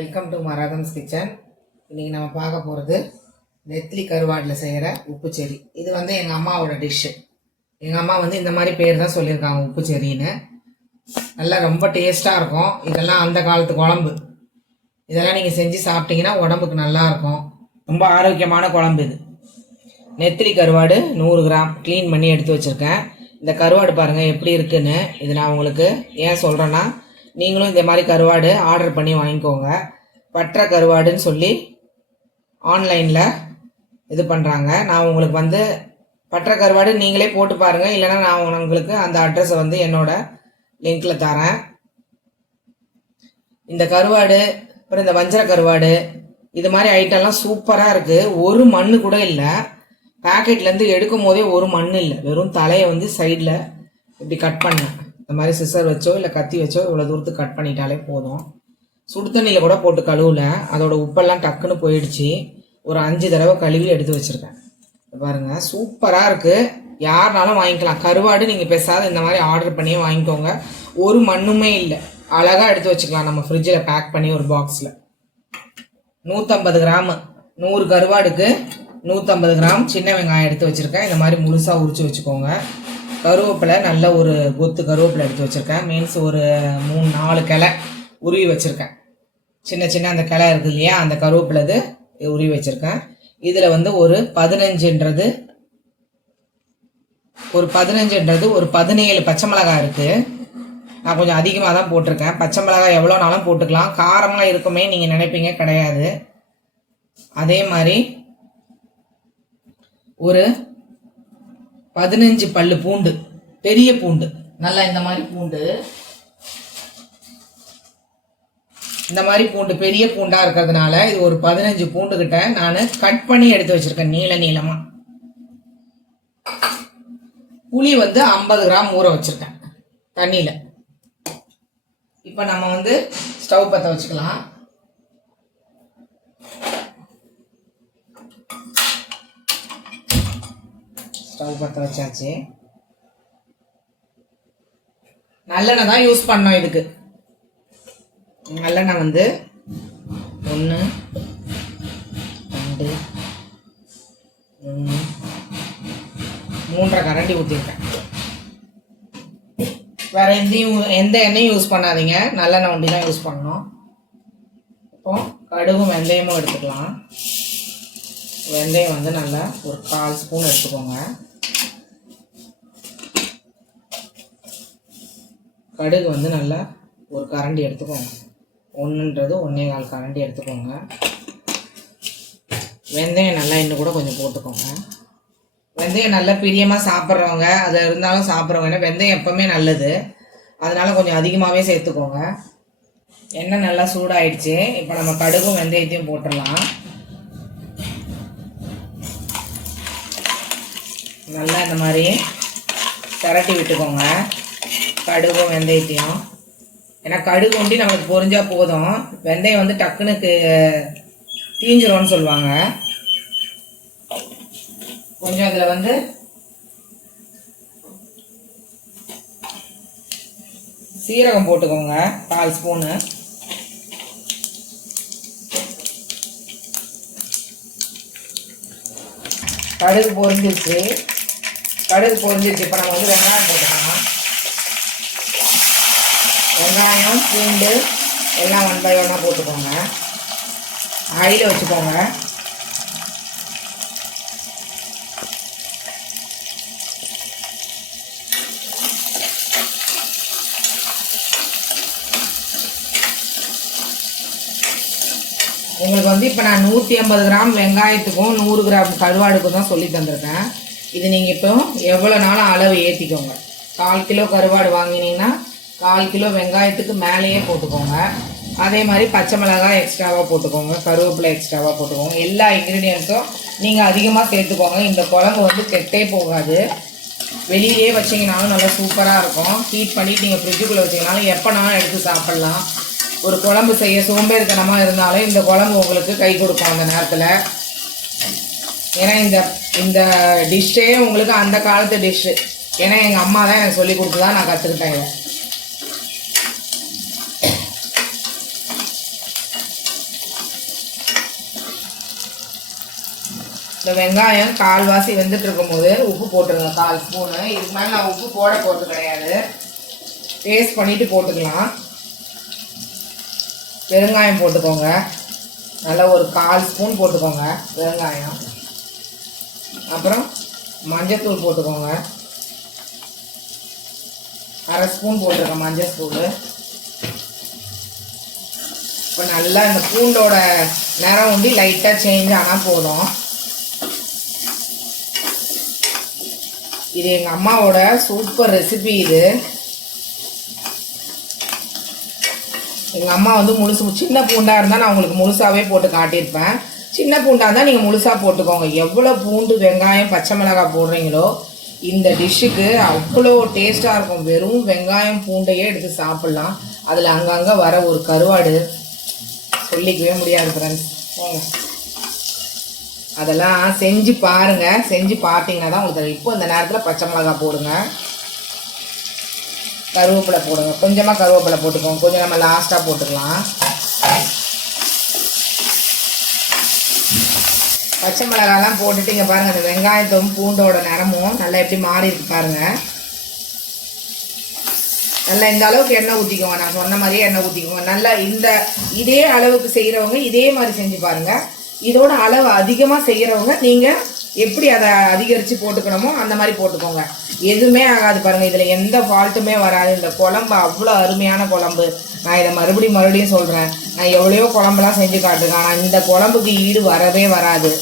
Welcome to மராதம்ஸ் kitchen. இன்றைக்கி நம்ம பார்க்க போகிறது நெத்திலி கருவாடில் செய்கிற உப்புச்செரி. இது வந்து எங்கள் அம்மாவோட டிஷ்ஷு. எங்கள் அம்மா வந்து இந்த மாதிரி பேர் தான் சொல்லியிருக்காங்க, உப்புச்செரின்னு. நல்லா ரொம்ப டேஸ்ட்டாக இருக்கும். இதெல்லாம் அந்த காலத்து குழம்பு. இதெல்லாம் நீங்கள் செஞ்சு சாப்பிட்டீங்கன்னா உடம்புக்கு நல்லாயிருக்கும். ரொம்ப ஆரோக்கியமான குழம்பு இது. நெத்திலி கருவாடு 100 கிராம் க்ளீன் பண்ணி எடுத்து வச்சுருக்கேன். இந்த கருவாடு பாருங்கள் எப்படி இருக்குன்னு. இது நான் உங்களுக்கு ஏன் சொல்கிறேன்னா, நீங்களும் இந்த மாதிரி கருவாடு ஆர்டர் பண்ணி வாங்கிக்கோங்க. பற்ற கருவாடுன்னு சொல்லி ஆன்லைனில் இது பண்ணுறாங்க. நான் உங்களுக்கு வந்து பற்ற கருவாடு நீங்களே போட்டு பாருங்கள், இல்லைனா நான் உங்களுக்கு அந்த அட்ரஸை வந்து என்னோடய லிங்க்கில் தரேன். இந்த கருவாடு அப்புறம் இந்த வஞ்சர கருவாடு இது மாதிரி ஐட்டம்லாம் சூப்பராக இருக்குது. ஒரு மண் கூட இல்லை. பேக்கெட்லேருந்து எடுக்கும் போதே ஒரு மண் இல்லை. வெறும் தலையை வந்து சைடில் இப்படி கட் பண்ணேன். இந்த மாதிரி சிசர் வச்சோ இல்லை கத்தி வச்சோ இவ்வளோ தூரத்துக்கு கட் பண்ணிட்டாலே போதும். சுடு தண்ணியில் கூட போட்டு கழுவல, அதோட உப்பெல்லாம் டக்குன்னு போயிடுச்சு. ஒரு 5 தடவை கழுவி எடுத்து வச்சுருக்கேன். பாருங்கள், சூப்பராக இருக்குது. யாருனாலும் வாங்கிக்கலாம். கருவாடு நீங்கள் பேசாத இந்த மாதிரி ஆர்டர் பண்ணியே வாங்கிக்கோங்க. ஒரு மண்ணுமே இல்லை. அழகாக எடுத்து வச்சுக்கலாம் நம்ம ஃப்ரிட்ஜில் பேக் பண்ணி ஒரு பாக்ஸில். 150 கிராம் 100 கருவாடுக்கு 150 கிராம் சின்ன வெங்காயம் எடுத்து வச்சுருக்கேன். இந்த மாதிரி முழுசாக உரித்து வச்சுக்கோங்க. கருவேப்பிலை நல்ல ஒரு கொத்து கருவேப்பிலை எடுத்து வச்சுருக்கேன். மீன்ஸ் ஒரு 3-4 கிளை உருவி வச்சுருக்கேன். சின்ன சின்ன அந்த கிளை இருக்குது இல்லையா, அந்த கருவேப்பிலை இது உருவி வச்சுருக்கேன். இதில் வந்து ஒரு 15ன்றது ஒரு 17 பச்சை மிளகாய் இருக்குது. நான் கொஞ்சம் அதிகமாக தான் போட்டிருக்கேன். பச்சை மிளகாய் எவ்வளோனாலும் போட்டுக்கலாம். காரமாக இருக்குமே நீங்கள் நினைப்பீங்க, கிடையாது. அதே மாதிரி ஒரு 15 பல்லு பூண்டு, பெரிய பூண்டு, நல்லா இந்த மாதிரி பூண்டு, இந்த மாதிரி பூண்டு பெரிய பூண்டாக இருக்கிறதுனால இது ஒரு 15 பூண்டு கிட்ட நான் கட் பண்ணி எடுத்து வச்சுருக்கேன் நீளமாக. புளி வந்து 50 கிராம் ஊற வச்சுருக்கேன் தண்ணியில். இப்போ நம்ம வந்து ஸ்டவ் பற்ற வச்சுக்கலாம். ஸ்டவ் பற்ற வச்சாச்சு. நல்லெண்ணெய் தான் யூஸ் பண்ணோம் இதுக்கு. நல்லெண்ணெய் வந்து 1 2 3 3.5 கரண்டி ஊற்றிருக்கேன். வேற எந்த எண்ணெயும் யூஸ் பண்ணாதீங்க, நல்லெண்ணெய் ஒண்டி தான் யூஸ் பண்ணணும். இப்போ கடுகும் வெந்தயமும் எடுத்துக்கலாம். வெந்தயம் வந்து நல்லா ஒரு 1/4 ஸ்பூன் எடுத்துக்கோங்க. கடுகு வந்து நல்லா ஒரு கரண்டி எடுத்துக்கோங்க. 1ன்றது 1.25 கரண்டி எடுத்துக்கோங்க. வெந்தயம் நல்லா இன்னும் கூட கொஞ்சம் போட்டுக்கோங்க. வெந்தயம் நல்லா பிரியமாக சாப்பிட்றவங்க, அது இருந்தாலும் சாப்பிட்றவங்க, ஏன்னா வெந்தயம் எப்பவுமே நல்லது, அதனால கொஞ்சம் அதிகமாகவே சேர்த்துக்கோங்க. எண்ணெய் நல்லா சூடாயிடுச்சு. இப்போ நம்ம கடுகும் வெந்தயத்தையும் போட்டுடலாம். நல்லா இந்த மாதிரி திரட்டி விட்டுக்கோங்க கடுகும் வெந்தயத்தையும். ஏன்னா கடுகு ஒண்டி நம்மளுக்கு பொரிஞ்சா போதும். வெந்தயம் வந்து டக்குன்னு தீஞ்சிரும்னு சொல்லுவாங்க. கொஞ்சம் அதில் வந்து சீரகம் போட்டுக்கோங்க, 1/4 ஸ்பூனு. கடுகு பொரிஞ்சிருச்சு. இப்போ நம்ம வந்து வெங்காயம் போட்டுக்கலாம். வெங்காயம் பூண்டு எல்லாம் 1 by 1 போட்டுக்கோங்க. ஆயில் வச்சுக்கோங்க. உங்களுக்கு வந்து இப்போ நான் 150 கிராம் வெங்காயத்துக்கும் 100 கிராம் கருவாடுக்கும் தான் சொல்லி தந்திருக்கேன். இது நீங்கள் இப்போ எவ்வளோ நாளும் அளவு ஏற்றிக்கோங்க. 1/4 கிலோ கருவாடு வாங்கினீங்கன்னா 1/4 கிலோ வெங்காயத்துக்கு மேலேயே போட்டுக்கோங்க. அதே மாதிரி பச்சை மிளகாய் எக்ஸ்ட்ராவாக போட்டுக்கோங்க, கருவேப்பிலை எக்ஸ்ட்ராவாக போட்டுக்கோங்க. எல்லா இன்க்ரீடியன்ஸும் நீங்கள் அதிகமாக சேர்த்துக்கோங்க. இந்த குழம்பு வந்து கெட்டே போகாது. வெளியிலே வச்சிங்கனாலும் நல்லா சூப்பராக இருக்கும். ஹீட் பண்ணிவிட்டு நீங்கள் ஃப்ரிட்ஜுக்குள்ளே வச்சிங்கனாலும் எப்போனாலும் எடுத்து சாப்பிட்லாம். ஒரு குழம்பு செய்ய சோம்பேறித்தனமாக இருந்தாலும் இந்த குழம்பு உங்களுக்கு கை கொடுக்கும் அந்த நேரத்தில். ஏன்னா இந்த டிஷ்ஷே உங்களுக்கு அந்த காலத்து டிஷ்ஷு. ஏன்னா எங்கள் அம்மா தான் எனக்கு சொல்லி கொடுத்து தான் நான் கற்றுக்கிட்டேன். இதை இப்போ வெங்காயம் கால்வாசி வெந்துட்டு இருக்கும்போது உப்பு போட்டுருங்க, 1/4 ஸ்பூனு. இதுக்கு மேலே நான் உப்பு போட போகிறது கிடையாது, டேஸ்ட் பண்ணிவிட்டு போட்டுக்கலாம். பெருங்காயம் போட்டுக்கோங்க, நல்லா ஒரு 1/4 ஸ்பூன் போட்டுக்கோங்க பெருங்காயம். அப்புறம் மஞ்சத்தூள் போட்டுக்கோங்க, 1/2 ஸ்பூன் போட்டிருக்கேன் மஞ்சள் தூள். இப்போ நல்லா இந்த பூண்டோட நிறம் வந்து லைட்டாக சேஞ்ச் ஆனால் போதும். இது எங்கள் அம்மாவோட சூப்பர் ரெசிபி. இது எங்கள் அம்மா வந்து முழுசு சின்ன பூண்டாக இருந்தால் நான் உங்களுக்கு முழுசாகவே போட்டு காட்டியிருப்பேன். சின்ன பூண்டாக இருந்தால் நீங்கள் முழுசாக போட்டுக்கோங்க. எவ்வளோ பூண்டு வெங்காயம் பச்சை மிளகாய் போடுறீங்களோ இந்த டிஷ்ஷுக்கு அவ்வளோ டேஸ்ட்டாக இருக்கும். வெறும் வெங்காயம் பூண்டையே எடுத்து சாப்பிட்லாம். அதில் அங்கங்கே வர ஒரு கருவாடு சொல்லிக்கவே முடியாது ஃப்ரெண்ட்ஸ். அதெல்லாம் செஞ்சு பாருங்கள், செஞ்சு பார்த்தீங்கன்னா தான் உங்களுக்கு. இப்போ இந்த நேரத்தில் பச்சை மிளகாய் போடுங்க, கருவேப்பிலை போடுங்க, கொஞ்சமாக கருவேப்பிலை போட்டுக்கோங்க, கொஞ்சம் நம்ம லாஸ்ட்டாக போட்டுக்கலாம். பச்சை மிளகாலாம் போட்டுட்டு இங்கே பாருங்கள், அந்த வெங்காயத்தும் பூண்டோட நிறமும் நல்லா எப்படி மாறி இருக்கு பாருங்கள். நல்லா இந்த அளவுக்கு எண்ணெய் ஊற்றிக்கோங்க, நான் சொன்ன மாதிரியே எண்ணெய் ஊற்றிக்கோங்க. நல்லா இதே அளவுக்கு செய்கிறவங்க இதே மாதிரி செஞ்சு பாருங்கள். இதோட அளவு அதிகமாக செய்கிறவங்க நீங்கள் எப்படி அதை அதிகரித்து போட்டுக்கணுமோ அந்த மாதிரி போட்டுக்கோங்க. எதுவுமே ஆகாது பாருங்கள், இதில் எந்த ஃபால்ட்டுமே வராது. இந்த குழம்பு அவ்வளோ அருமையான குழம்பு. நான் இதை மறுபடியும் சொல்கிறேன், நான் எவ்வளோ குழம்புலாம் செஞ்சு காட்டுறேன், ஆனால் இந்த குழம்புக்கு ஈடு வரவே வராது.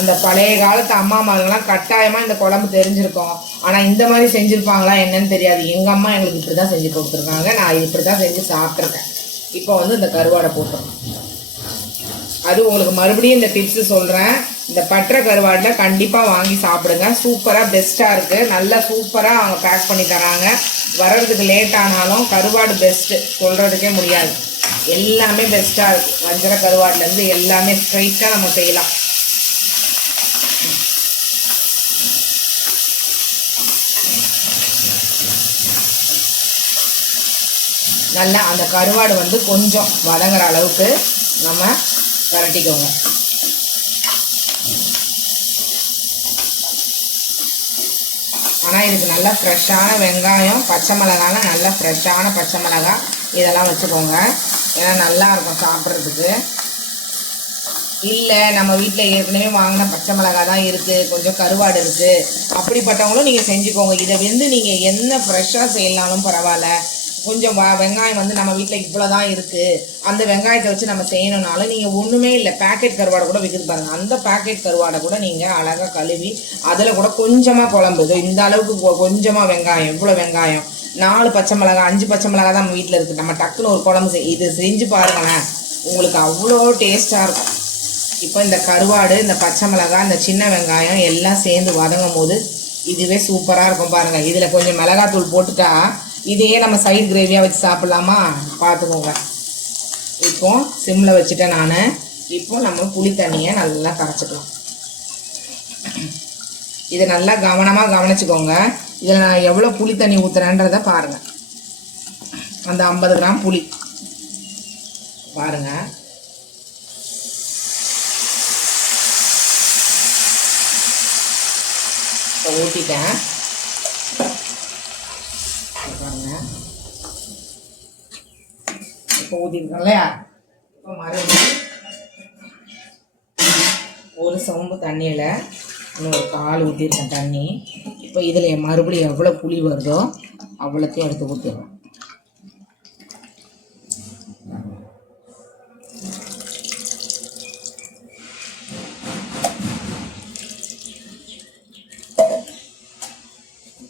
அந்த பழைய காலத்து அம்மாமார்கள்லாம் கட்டாயமாக இந்த குழம்பு தெரிஞ்சிருக்கோம், ஆனால் இந்த மாதிரி செஞ்சுருப்பாங்களா என்னன்னு தெரியாது. எங்கள் அம்மா எங்களுக்கு இப்படி தான் செஞ்சு கொடுத்துருக்காங்க, நான் இப்படி தான் செஞ்சு சாப்பிட்ருக்கேன். இப்போ வந்து இந்த கருவாடை போட்டோம். அது உங்களுக்கு மறுபடியும் இந்த டிப்ஸு சொல்கிறேன். இந்த பற்ற கருவாடில் கண்டிப்பாக வாங்கி சாப்பிடுங்க, சூப்பராக பெஸ்ட்டாக இருக்குது. நல்லா சூப்பராக அவங்க பேக் பண்ணி தராங்க. வர்றதுக்கு லேட் ஆனாலும் கருவாடு பெஸ்ட்டு, சொல்கிறதுக்கே முடியாது. எல்லாமே பெஸ்ட்டாக இருக்குது. வஞ்சர கருவாடுலேருந்து எல்லாமே ஸ்ட்ரைட்டாக நம்ம செய்யலாம். நல்லா அந்த கருவாடு வந்து கொஞ்சம் வதங்குற அளவுக்கு நம்ம பரட்டிக்கோங்க. ஆனால் இதுக்கு நல்லா ஃப்ரெஷ்ஷான வெங்காயம் பச்சை மிளகாலாம், நல்லா ஃப்ரெஷ்ஷான பச்சை மிளகாய் இதெல்லாம் வச்சுக்கோங்க, ஏன்னா நல்லாயிருக்கும் சாப்பிட்றதுக்கு. இல்லை நம்ம வீட்டில் ஏற்கனவே வாங்கின பச்சை மிளகாய் தான் இருக்குது, கொஞ்சம் கருவாடு இருக்குது, அப்படிப்பட்டவங்களும் நீங்கள் செஞ்சுக்கோங்க. இதை வந்து நீங்கள் என்ன ஃப்ரெஷ்ஷாக செய்யலாலும் பரவாயில்ல. கொஞ்சம் வெங்காயம் வந்து நம்ம வீட்டில் இவ்வளோ தான் இருக்குது, அந்த வெங்காயத்தை வச்சு நம்ம செய்யணுன்னாலும் நீங்கள் ஒன்றுமே இல்லை, பேக்கெட் கருவாடை கூட விற்கிது பாருங்கள். அந்த பேக்கெட் கருவாடை கூட நீங்கள் அழகாக கழுவி அதில் கூட கொஞ்சமாக குழம்பு இந்த அளவுக்கு கொஞ்சமாக வெங்காயம், இவ்வளோ வெங்காயம், 4 பச்சை மிளகாய் 5 பச்சை மிளகாய் தான் நம்ம வீட்டில் இருக்குது, நம்ம டக்குன்னு ஒரு குழம்பு இது செஞ்சு பாருங்களேன், உங்களுக்கு அவ்வளோ டேஸ்ட்டாக இருக்கும். இப்போ இந்த கருவாடு, இந்த பச்சை மிளகாய், இந்த சின்ன வெங்காயம் எல்லாம் சேர்ந்து வதங்கும் போது இதுவே சூப்பராக இருக்கும் பாருங்கள். இதில் கொஞ்சம் மிளகாத்தூள் போட்டுட்டா இதையே நம்ம சைடு கிரேவியாக வச்சு சாப்பிட்லாமா, பார்த்துக்கோங்க. இப்போ சிம்மில் வச்சுட்டேன் நான். இப்போ நம்ம புளி தண்ணியை நல்லா கரைச்சிக்கலாம். இதை நல்லா கவனமாக கவனிச்சுக்கோங்க. இதில் நான் எவ்வளோ புளி தண்ணி ஊற்றுறேன்றதை பாருங்கள். அந்த 50 கிராம் புளி பாருங்கள். இப்போ ஊற்றிட்டேன் பாருங்க. இப்போ ஊற்றிருக்கோம் இல்லையா, இப்போ மறுபடியும் ஒரு சொம்பு தண்ணியில் இன்னொரு 1/4 ஊற்றிருக்கேன் தண்ணி. இப்போ இதில் மறுபடியும் எவ்வளோ புளி வருதோ அவ்வளோத்தையும் எடுத்து ஊற்றிடுவேன்.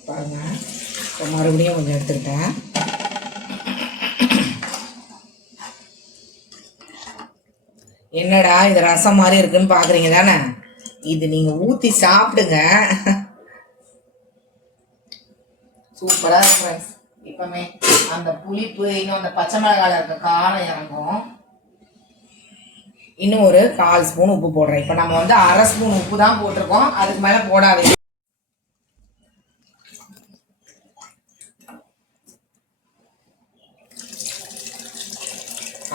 பாருங்க, இப்போ மறுபடியும் கொஞ்சம் எடுத்துக்கிட்டேன். என்னடா இது ரசம் மாதிரி இருக்குன்னு பார்க்குறீங்க தானே, இது நீங்கள் ஊற்றி சாப்பிடுங்க, சூப்பராக இருக்கும் ஃப்ரெண்ட்ஸ். இப்போமே அந்த புளிப்பு இன்னும் அந்த பச்சை மிளகாயில் இருக்க காரம் இறங்கும். இன்னும் ஒரு 1/4 ஸ்பூன் உப்பு போடுறேன். இப்போ நம்ம வந்து 1/2 ஸ்பூன் உப்பு தான் போட்டிருக்கோம், அதுக்கு மேலே போடாதீங்க.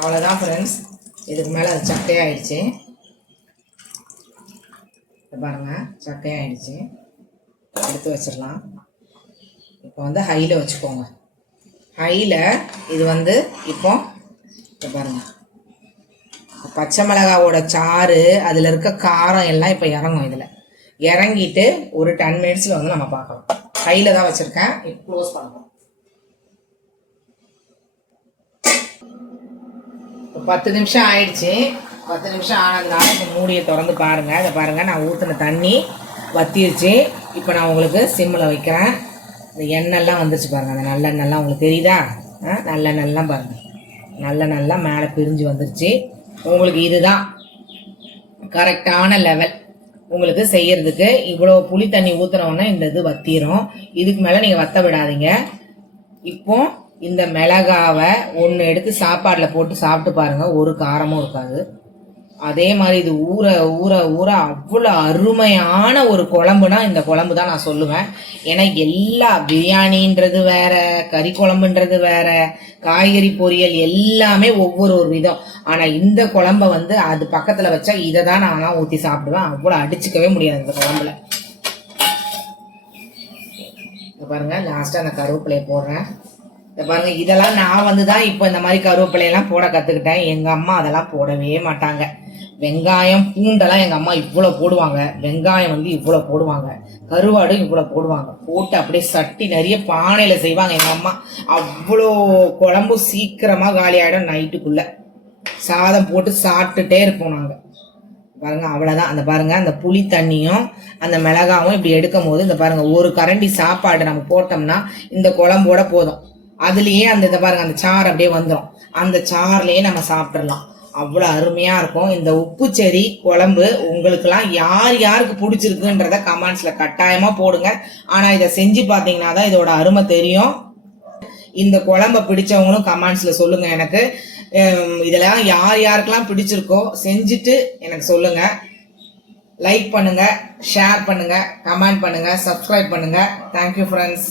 அவ்வளோதான் ஃப்ரெண்ட்ஸ், இதுக்கு மேலே அது சக்கையாயிடுச்சு. பாருங்க சக்கையாயிடுச்சு. எடுத்து வச்சிடலாம். இப்போ வந்து ஹையில் வச்சுக்கோங்க. ஹையில் இது வந்து இப்போ பாருங்க பச்சை மிளகாவோட சாறு அதில் இருக்க காரம் எல்லாம் இப்போ இறங்கும். இதில் இறங்கிட்டு ஒரு 10 மினிட்ஸில் வந்து நம்ம பார்க்கலாம். ஹையில் தான் வச்சுருக்கேன். இப்போ க்ளோஸ் பண்ணலாம். இப்போ 10 நிமிஷம் ஆயிடுச்சு. 10 நிமிஷம் ஆனதுனால இப்போ மூடியை திறந்து பாருங்கள். இதை பாருங்கள், நான் ஊற்றின தண்ணி வத்திருச்சு. இப்போ நான் உங்களுக்கு சிம்மில் வைக்கிறேன். இந்த எண்ணெய்லாம் வந்துருச்சு பாருங்கள். அந்த நல்லெண்ணெய்லாம் உங்களுக்கு தெரியுதா? நல்லெண்ணெய்லாம் பாருங்கள், நல்லெண்ணெய்லாம் மேலே பிரிஞ்சு வந்துருச்சு. உங்களுக்கு இதுதான் கரெக்டான லெவல் உங்களுக்கு செய்யறதுக்கு. இவ்வளோ புளி தண்ணி ஊற்றுனோன்னா இந்த இது வத்திரும். இதுக்கு மேலே நீங்கள் வத்த விடாதீங்க. இப்போ இந்த மிளகாவை ஒன்று எடுத்து சாப்பாடில் போட்டு சாப்பிட்டு பாருங்கள், ஒரு காரமும் இருக்காது. அதே மாதிரி இது ஊற ஊற ஊற அவ்வளோ அருமையான ஒரு குழம்புனா இந்த குழம்பு தான் நான் சொல்லுவேன். ஏன்னா எல்லா பிரியாணின்றது வேற, கறி குழம்புன்றது வேற, காய்கறி பொரியல் எல்லாமே ஒவ்வொரு ஒரு விதம். ஆனால் இந்த குழம்ப வந்து அது பக்கத்தில் வச்சா இதை தான் நான்லாம் ஊற்றி சாப்பிடுவேன். அவ்வளோ அடிச்சுக்கவே முடியாது இந்த குழம்புல. பாருங்க லாஸ்ட்டாக அந்த கருவேப்பிலையை போடுறேன். பாருங்க இதெல்லாம் நான் வந்து தான் இப்போ இந்த மாதிரி கருவேப்பிலையெல்லாம் போட கற்றுக்கிட்டேன். எங்கள் அம்மா அதெல்லாம் போடவே மாட்டாங்க. வெங்காயம் பூண்டெல்லாம் எங்கள் அம்மா இவ்வளோ போடுவாங்க. வெங்காயம் வந்து இவ்வளோ போடுவாங்க. கருவாடு இவ்வளோ போடுவாங்க. போட்டு அப்படியே சட்டி நிறைய பானையில் செய்வாங்க எங்கள் அம்மா. அவ்வளோ குழம்பு சீக்கிரமாக காலி ஆகிடும். நைட்டுக்குள்ளே சாதம் போட்டு சாப்பிட்டுட்டே இருப்போம் நாங்கள். பாருங்க அவ்வளோதான். அந்த பாருங்க அந்த புளி தண்ணியும் அந்த மிளகாவும் இப்படி எடுக்கும் போது இந்த பாருங்க ஒரு கரண்டி சாப்பாடு நம்ம போட்டோம்னா இந்த குழம்போட போதும். அதுலேயே அந்த இதை பாருங்க அந்த சாறு அப்படியே வந்துடும். அந்த சாறுலேயே நம்ம சாப்பிட்றலாம். அவ்வளோ அருமையாக இருக்கும் இந்த உப்புச்செடி குழம்பு. உங்களுக்கெல்லாம் யார் யாருக்கு பிடிச்சிருக்குன்றத கமெண்ட்ஸில் கட்டாயமாக போடுங்க. ஆனால் இதை செஞ்சு பார்த்தீங்கன்னா தான் இதோட அருமை தெரியும். இந்த குழம்பை பிடிச்சவங்களும் கமெண்ட்ஸில் சொல்லுங்கள் எனக்கு. இதெல்லாம் யார் யாருக்கெல்லாம் பிடிச்சிருக்கோ செஞ்சுட்டு எனக்கு சொல்லுங்கள். லைக் பண்ணுங்கள், ஷேர் பண்ணுங்கள், கமெண்ட் பண்ணுங்கள், சப்ஸ்கிரைப் பண்ணுங்கள். Thank you friends.